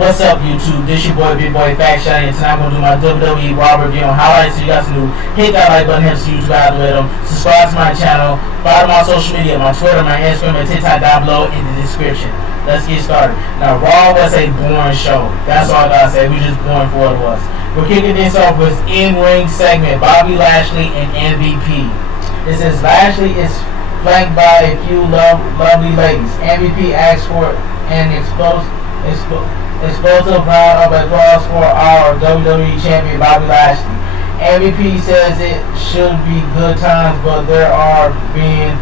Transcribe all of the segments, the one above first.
What's up, YouTube? This your boy, Big Boy Fat Shiny, and tonight I'm going to do my WWE Raw review on highlights. So you guys can do, hit that like button, hit the YouTube algorithm, subscribe to my channel, follow my social media, my Twitter, my Instagram, and TikTok down below in the description. Let's get started. Now, Raw was a boring show. That's all I gotta say. We just boring for what it was. We're kicking this off with in-ring segment, Bobby Lashley and MVP. It says Lashley is flanked by a few lovely ladies. MVP asks for an explosive round of applause for our WWE champion Bobby Lashley. MVP says it should be good times, but there are being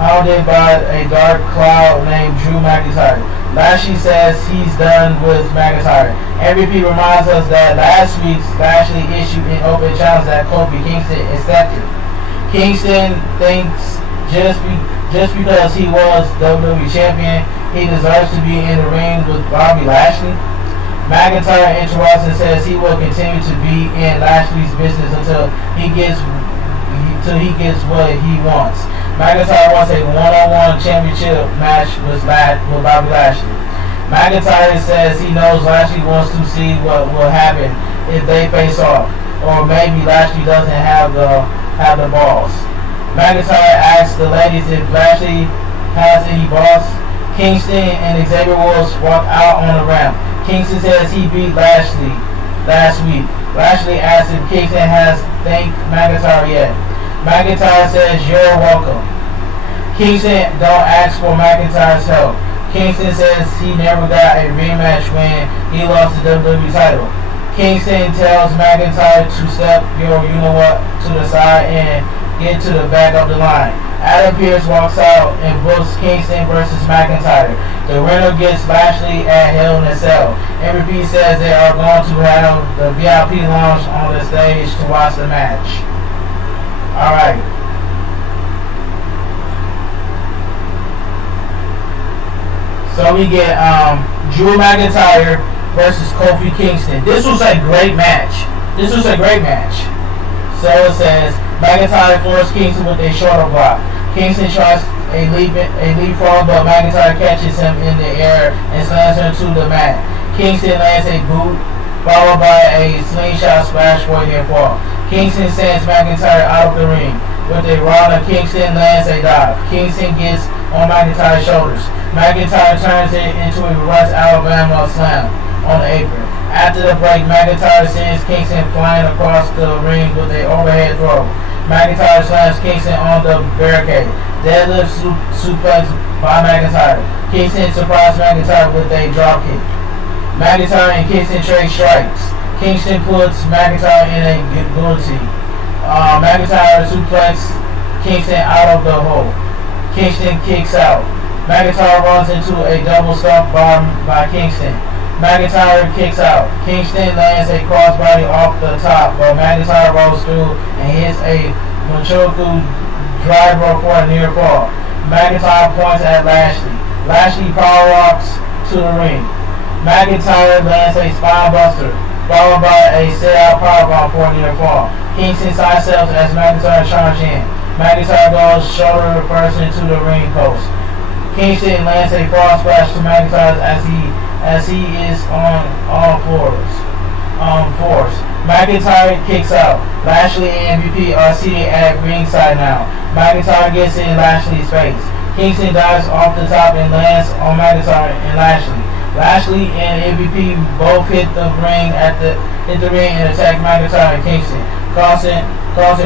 hounded by a dark cloud named Drew McIntyre. Lashley says he's done with McIntyre. MVP reminds us that last week's Lashley issued an open challenge that Kofi Kingston accepted. Kingston thinks just because he was WWE champion, he deserves to be in the ring with Bobby Lashley. McIntyre interrupts and says he will continue to be in Lashley's business until he gets what he wants. McIntyre wants a one-on-one championship match with Bobby Lashley. McIntyre says he knows Lashley wants to see what will happen if they face off, or maybe Lashley doesn't have the balls. McIntyre asks the ladies if Lashley has any balls. Kingston and Xavier Woods walk out on the ramp. Kingston says he beat Lashley last week. Lashley asks if Kingston has thanked McIntyre yet. McIntyre says you're welcome. Kingston don't ask for McIntyre's help. Kingston says he never got a rematch when he lost the WWE title. Kingston tells McIntyre to step your you-know-what to the side and get to the back of the line. Adam Pearce walks out and books Kingston versus McIntyre. The winner gets Lashley at Hell in a Cell. MVP says they are going to have the VIP lounge on the stage to watch the match. Alright. So we get Drew McIntyre versus Kofi Kingston. This was a great match. So it says McIntyre forced Kingston with a shoulder block. Kingston tries a leapfrog, but McIntyre catches him in the air and slams him to the mat. Kingston lands a boot, followed by a slingshot splash for a near fall. Kingston sends McIntyre out of the ring. With a run, Kingston lands a dive. Kingston gets on McIntyre's shoulders. McIntyre turns it into a reverse Alabama slam on the apron. After the break, McIntyre sends Kingston flying across the ring with an overhead throw. McIntyre slams Kingston on the barricade. Deadlift suplex by McIntyre. Kingston surprises McIntyre with a dropkick. McIntyre and Kingston trade strikes. Kingston puts McIntyre in a guillotine. McIntyre suplexes Kingston out of the hole. Kingston kicks out. McIntyre runs into a double stomp by Kingston. McIntyre kicks out. Kingston lands a crossbody off the top, but McIntyre rolls through and hits a Manchoku driver for a near fall. McIntyre points at Lashley. Lashley power walks to the ring. McIntyre lands a spine buster, followed by a sit-out powerbomb for a near fall. Kingston sidesteps as McIntyre charges in. McIntyre goes shoulder first into the ring post. Kingston lands a frog splash to McIntyre as he is on all fours. McIntyre kicks out. Lashley and MVP are seated at ringside now. McIntyre gets in Lashley's face. Kingston dives off the top and lands on McIntyre and Lashley. Lashley and MVP both hit the ring and attack McIntyre and Kingston, causing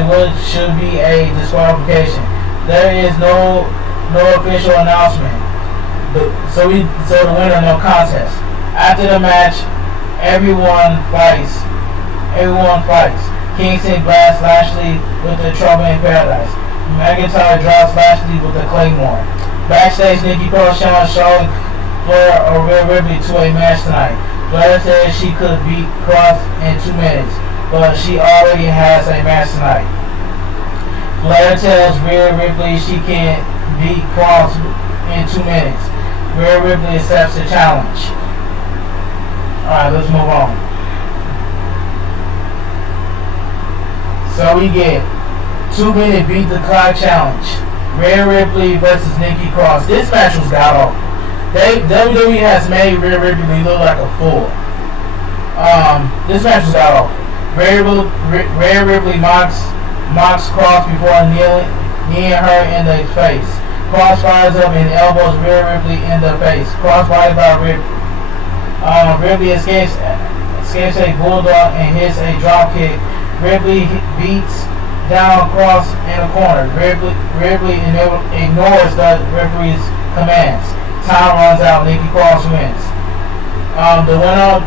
what should be a disqualification. There is no official announcement. So the winner, no contest. After the match, everyone fights. Kingston blasts Lashley with the Trouble in Paradise. McIntyre drops Lashley with the Claymore. Backstage, Nikki challenges Charlotte Flair or Rhea Ripley to a match tonight. Flair says she could beat Cross in 2 minutes, but she already has a match tonight. Flair tells Rhea Ripley she can beat Cross in 2 minutes. Rhea Ripley accepts the challenge. Alright, let's move on. So we get 2-minute beat the clock challenge. Rhea Ripley versus Nikki Cross. This match was god awful. WWE has made Rhea Ripley look like a fool. This match was out awful. Rhea Ripley mocks Cross before kneeing her in the face. Cross fires up and elbows Rhea Ripley in the face. Cross body by Ripley. Ripley escapes a bulldog and hits a drop kick. Ripley beats down Cross in the corner. Ripley ignores the referee's commands. Time runs out. Nikki Cross wins. The winner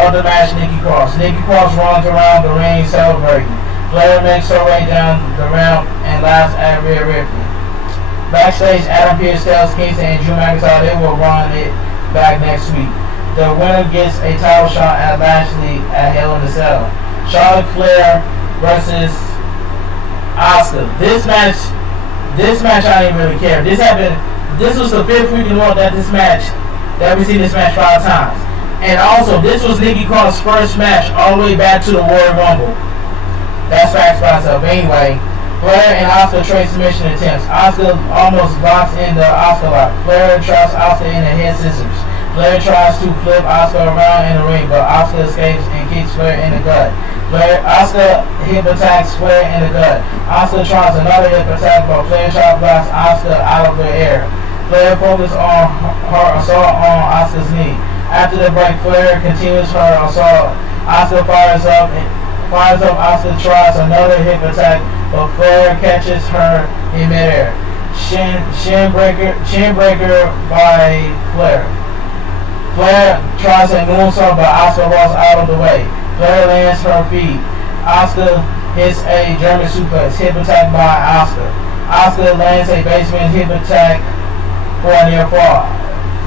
of the match, Nikki Cross. Nikki Cross runs around the ring celebrating. Flair makes her way down the ramp and laughs at Rhea Ripley. Backstage, Adam Pearce tells Kingston and Drew McIntyre they will run it back next week. The winner gets a title shot at Lashley at Hell in a Cell. Charlotte Flair versus Asuka. This match I didn't really care. This was the 5th week in a row that we see this match 5 times. And also, this was Nikki Cross' first match all the way back to the Royal Rumble. That's facts by itself. Anyway, Flair and Asuka trade submission attempts. Asuka almost locks in the Asuka lock. Flair traps Asuka in the head scissors. Flair tries to flip Asuka around in the ring, but Asuka escapes and kicks Flair in the gut. Asuka hip attacks Flair in the gut. Asuka tries another hip attack, but Flair chop blocks Asuka out of the air. Flair focuses on her assault on Asuka's knee. After the break, Flair continues her assault. Asuka fires up. Asuka tries another hip attack, but Flair catches her in midair. Chin breaker by Flair. Flair tries a moonsault, but Asuka rolls out of the way. Flair lands her feet. Asuka hits a German suplex. Hip attack by Asuka. Asuka lands a basement hip attack for a near fall.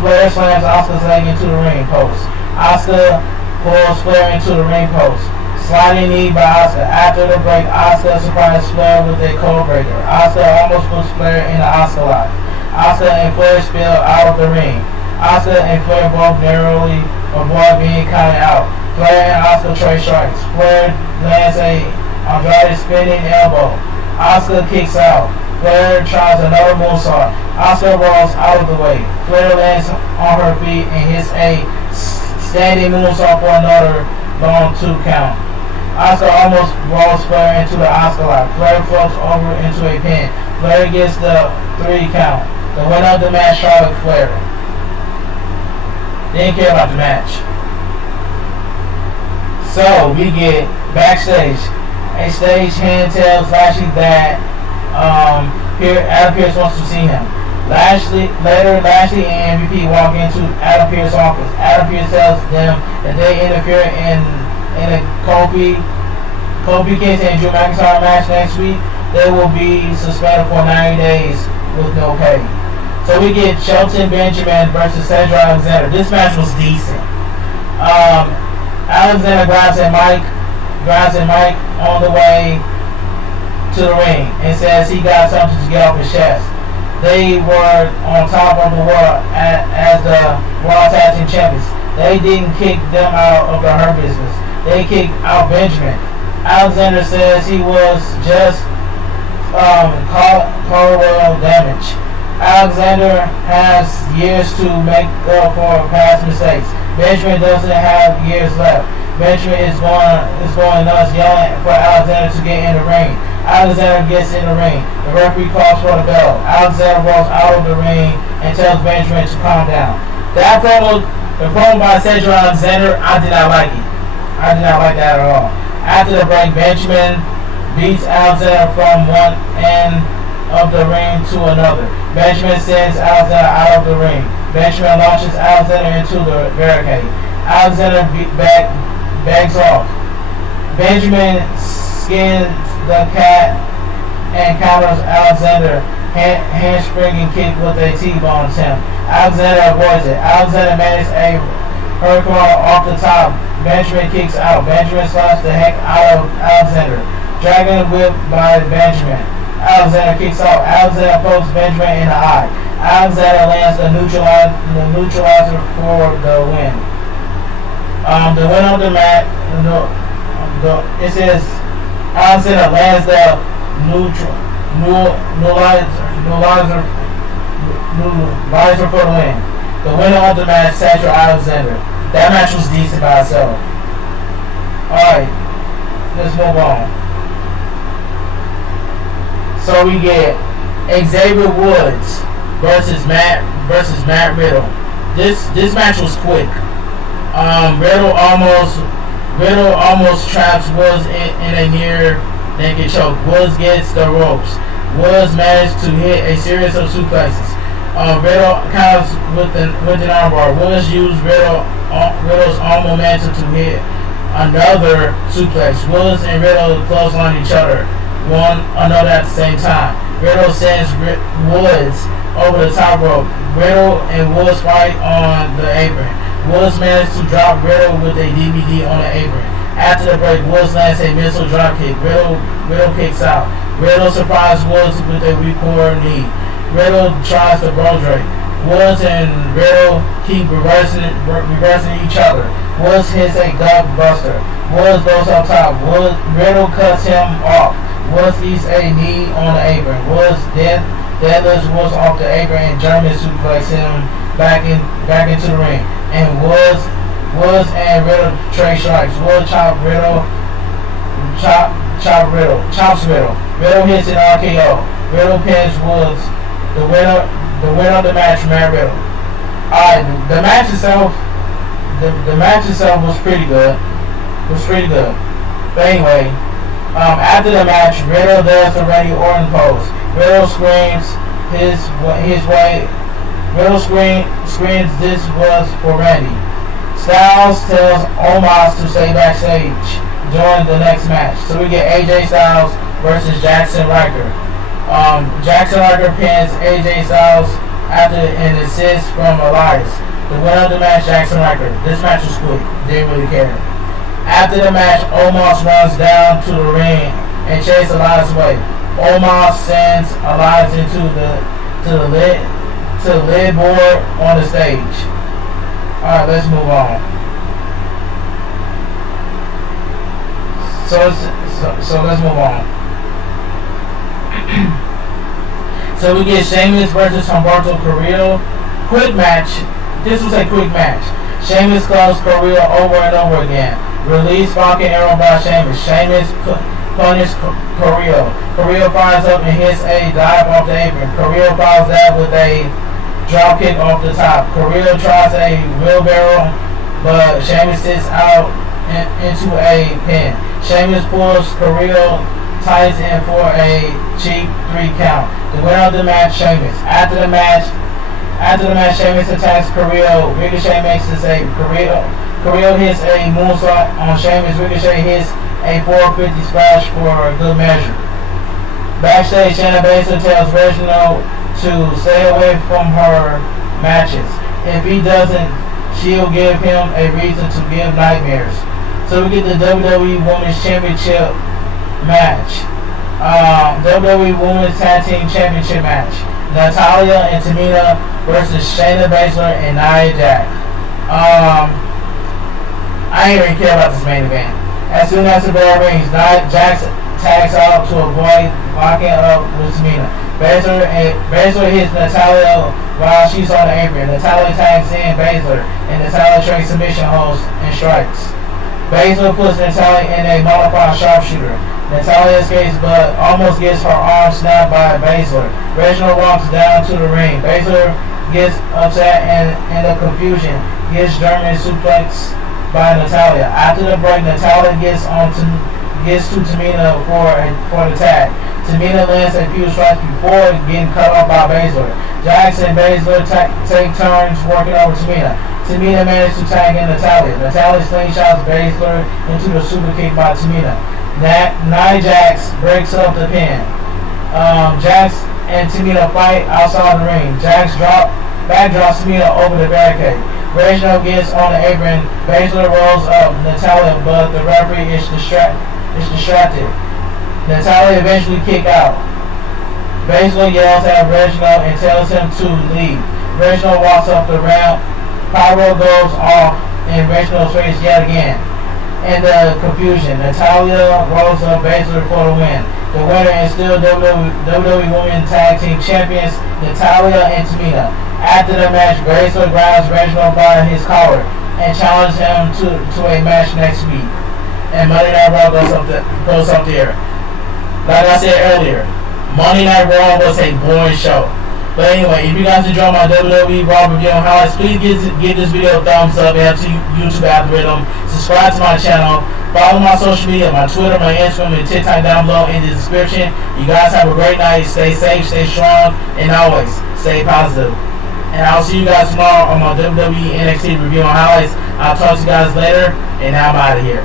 Flair slams Asuka's leg into the ring post. Asuka pulls Flair into the ring post. Sliding knee by Asuka. After the break, Asuka surprises Flair with a cold breaker. Asuka almost puts Flair in the Asuka lock. Asuka and Flair spill out of the ring. Asuka and Flair both narrowly avoid being counted out. Flair and Asuka trade strikes. Flair lands a Andrade spinning elbow. Asuka kicks out. Flair tries another moonsault. Asuka rolls out of the way. Flair lands on her feet and hits a standing moonsault for another long 2 count. Asuka almost rolls Flair into the Asuka lock. Flair floats over into a pin. Flair gets the 3 count. The winner of the match, Charlotte Flair. Didn't care about the match. So we get backstage. A stage hand tells Lashley that Adam Pearce wants to see him. Lashley and Mvp walk into Adam Pearce's office. Adam Pearce tells them that they interfere in a Kofi Kingston and Drew McIntyre match next week. They will be suspended for 90 days with no pay. So we get Shelton Benjamin versus Cedric Alexander. This match was decent. Alexander grabs a mic on the way to the ring and says he got something to get off his chest. They were on top of the world as the World Tag Team Champions. They didn't kick them out of the Hurt Business. They kicked out Benjamin. Alexander says he was just collateral damage. Alexander has years to make up for past mistakes. Benjamin doesn't have years left. Benjamin is going nuts, yelling for Alexander to get in the ring. Alexander gets in the ring. The referee calls for the bell. Alexander rolls out of the ring and tells Benjamin to calm down. The promo by Cedric Alexander, I did not like it. I did not like that at all. After the break, Benjamin beats Alexander from one end of the ring to another. Benjamin sends Alexander out of the ring. Benjamin launches Alexander into the barricade. Alexander begs off. Benjamin skins the cat and counters Alexander handspringing kick with a T-bone attempt. Alexander avoids it. Alexander manages a hurricane off the top. Benjamin kicks out. Benjamin slaps the heck out of Alexander. Dragon whip by Benjamin. Alexander kicks out. Alexander pokes Benjamin in the eye. Alexander lands the neutralizer for the win. The winner of the match, it says Alexander lands the neutralizer for the win. The winner of the match, Cedric Alexander. That match was decent by itself. Alright, let's move on. So we get Xavier Woods versus Matt Riddle. This match was quick. Riddle almost traps Woods in a near naked choke. Woods gets the ropes. Woods managed to hit a series of suplexes. Riddle counters with an armbar. Woods used Riddle's arm momentum to hit another suplex. Woods and Riddle clothesline each other, one another at the same time. Riddle sends Woods over the top rope. Riddle and Woods fight on the apron. Woods managed to drop Riddle with a DVD on the apron. After the break, Woods lands a missile drop kick. Riddle kicks out. Riddle surprises Woods with a record knee. Riddle tries to bro Drake. Woods and Riddle keep reversing each other. Woods hits a gut buster. Woods goes up top. Riddle cuts him off. Woods eats a knee on the apron. Woods deadlifts Woods off the apron and German suplex him back into the ring. And Woods and Riddle trade strikes. Woods chops Riddle. Riddle hits an RKO. Riddle pins Woods. The winner of the match, Matt Riddle. Alright, the match itself was pretty good. But anyway, after the match, Riddle does the Randy Orton pose. Riddle screams screams this was for Randy. Styles tells Omos to stay backstage during the next match. So we get AJ Styles versus Jackson Ryker. Jackson Ryker pins AJ Styles after an assist from Elias. The winner of the match, Jackson Ryker. This match was quick. Didn't really care. After the match, Omos runs down to the ring and chases Elias away. Omos sends Elias into the lid board on the stage. Alright, let's move on. So let's move on. So we get Sheamus versus Humberto Carrillo. Quick match. This was a quick match. Sheamus clubs Carrillo over and over again. Release Falcon Arrow by Sheamus. Sheamus punishes Carrillo. Carrillo fires up and hits a dive off the apron. Carrillo follows that with a drop kick off the top. Carrillo tries a wheelbarrow, but Sheamus sits out into a pin. Sheamus pulls Carrillo ties in for a cheap 3 count. The winner of the match, Sheamus. After the match, Sheamus attacks Carrillo. Ricochet makes the save. Carrillo hits a moonsault on Sheamus. Ricochet hits a 450 splash for a good measure. Backstage, Shayna Baszler tells Reginald to stay away from her matches. If he doesn't, she'll give him a reason to give nightmares. So we get the WWE Women's Championship match. WWE Women's Tag Team Championship match. Natalya and Tamina versus Shayna Baszler and Nia Jax. I ain't really care about this main event. As soon as the bell rings, Nia Jax tags out to avoid locking up with Tamina. Baszler hits Natalya while she's on the apron. Natalya tags in Baszler and Natalya trades submission holds and strikes. Baszler puts Natalya in a modified sharpshooter. Natalya escapes but almost gets her arm snapped by Baszler. Reginald walks down to the ring. Baszler gets upset and in the confusion gets German suplex by Natalya. After the break, Natalya gets to Tamina for the tag. Tamina lands a few strikes before getting cut off by Baszler. Jax and Baszler take turns working over Tamina. Tamina managed to tag in Natalya. Natalya slingshots Baszler into the super kick by Tamina. Nia Jax breaks up the pin. Jax and Tamina fight outside the ring. Jax backdrops Tamina over the barricade. Reginald gets on the apron. Baszler rolls up Natalya, but the referee is distracted. Natalya eventually kick out. Baszler yells at Reginald and tells him to leave. Reginald walks up the ramp. Pyro goes off in Reginald's face yet again. In the confusion, Natalya rolls up Baszler for the win. The winner is still WWE Women's Tag Team Champions, Natalya and Tamina. After the match, Grayson grabs Reginald by his collar and challenges him to a match next week. And Monday Night Raw goes up there. Like I said earlier, Monday Night Raw was a boring show. But anyway, if you guys enjoy my WWE Raw review on highlights, please give this video a thumbs up and help to YouTube algorithm. Subscribe to my channel. Follow my social media, my Twitter, my Instagram, and TikTok down below in the description. You guys have a great night. Stay safe, stay strong, and always stay positive. And I'll see you guys tomorrow on my WWE NXT review on highlights. I'll talk to you guys later, and now I'm out of here.